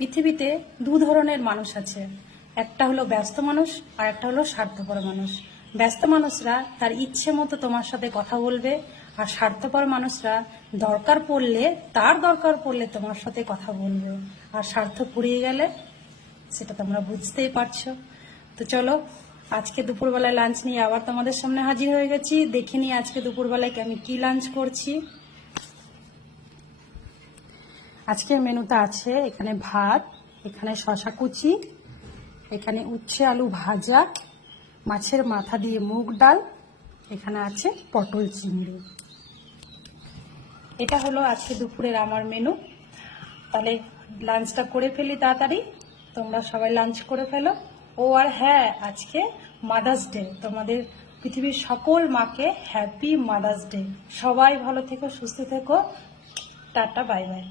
পৃথিবীতে দু ধরনের মানুষ আছে, একটা হলো ব্যস্ত মানুষ আর একটা হলো স্বার্থপর মানুষ। ব্যস্ত মানুষরা তার ইচ্ছে মতো তোমার সাথে কথা বলবে, আর স্বার্থপর মানুষরা দরকার পড়লে তোমার সাথে কথা বলবে, আর স্বার্থ ফুরিয়ে গেলে সেটা তোমরা বুঝতেই পারছো। তো চলো, আজকে দুপুরবেলায় লাঞ্চ নিয়ে আবার তোমাদের সামনে হাজির হয়ে গেছি। দেখে নিই আজকে দুপুরবেলায় আমি কি লাঞ্চ করছি। আজকের মেনুতে আছে এখানে ভাত, এখানে শশা কুচি, এখানে উচ্ছে আলু ভাজা, মাছের মাথা দিয়ে মুগ ডাল, এখানে আছে পটল চিংড়ি। এটা হলো আজকে দুপুরের আমার মেনু। তাহলে লাঞ্চটা করে ফেলি তাড়াতাড়ি, তোমরা সবাই লাঞ্চ করে ফেলো। ও আর হ্যাঁ, আজকে মাদার্স ডে। তোমাদের পৃথিবীর সকল মাকে হ্যাপি মাদার্স ডে। সবাই ভালো থেকো, সুস্থ থেকো। Tata, bye bye.